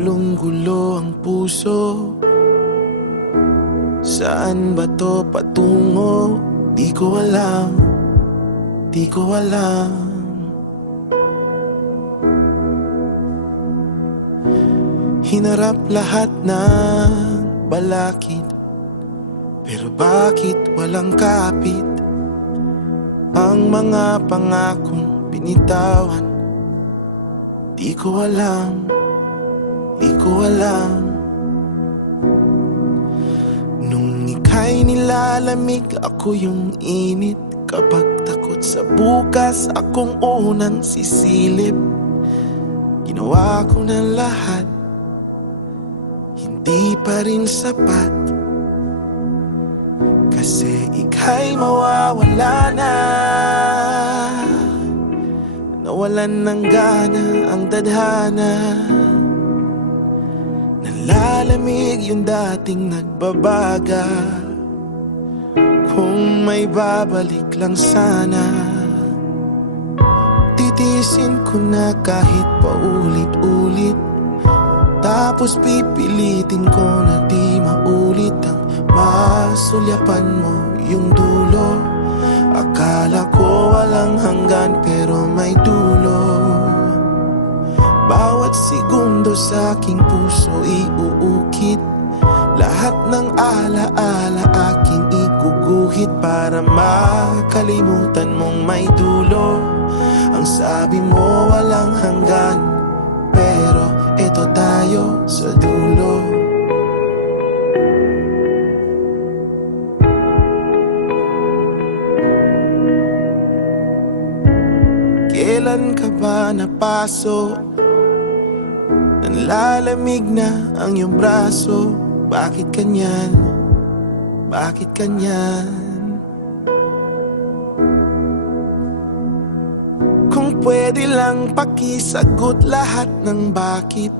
Gulong-gulo ang puso. Saan ba to patungo? Di ko alam, di ko alam. Hinarap lahat ng balakid, pero bakit walang kapit? Ang mga pangakong binitawan, di ko alam, di ko alam. Nung ika'y nilalamig, ako yung init. Kapag takot sa bukas, akong unang sisilip. Ginawa ko na lahat, hindi pa rin sapat. Kasi ika'y mawawala na. Nawalan ng gana ang tadhana. Nalalamig yung dating nagbabaga. Kung may babalik lang sana, titiisin ko na kahit paulit-ulit. Tapos pipilitin ko na di maulit ang masulyapan mo yung dulo. Akala ko walang hanggan pero may dulo. Bawat segundo sa aking puso iuukit. Lahat ng alaala aking iguguhit para makalimutan mong may dulo. Ang sabi mo walang hanggan, pero eto tayo sa dulo. Kailan ka ba napasok? Nanlalamig na ang iyong braso. Bakit kanyan? Bakit kanyan? Kung pwede lang pakisagot lahat ng bakit.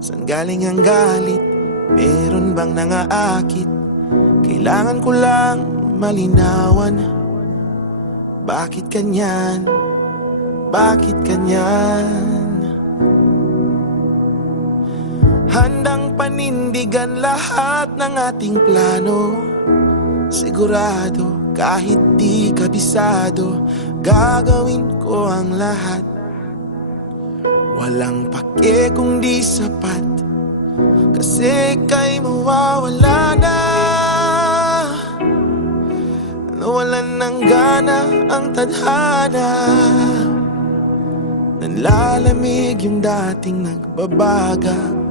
Saan galing ang galit? Meron bang nangaakit? Kailangan ko lang malinawan. Bakit kanyan? Bakit kanyan? Handang panindigan lahat ng ating plano. Sigurado kahit di kabisado, gagawin ko ang lahat. Walang pake kung di sapat, kasi ika'y mawawala na. Nawalan ng gana ang tadhana. Nanlalamig yung dating nagbabaga.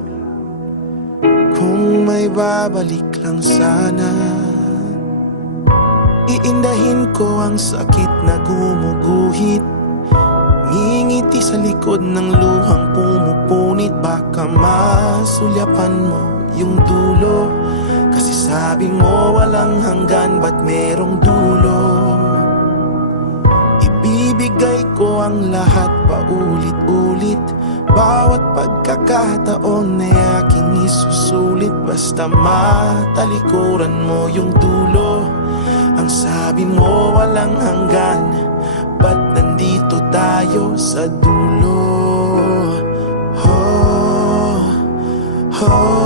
Kung may babalik lang sana, iindahin ko ang sakit na gumuguhit. Ngingiti sa likod ng luhang pumupunit. Baka masulyapan mo yung dulo. Kasi sabi mo walang hanggan, ba't merong dulo? Ibibigay ko ang lahat paulit-ulit. Bawat pagkakataon na aking isusulit. Basta matalikuran mo yung dulo. Ang sabi mo walang hanggan, ba't nandito tayo sa dulo? Oh, oh.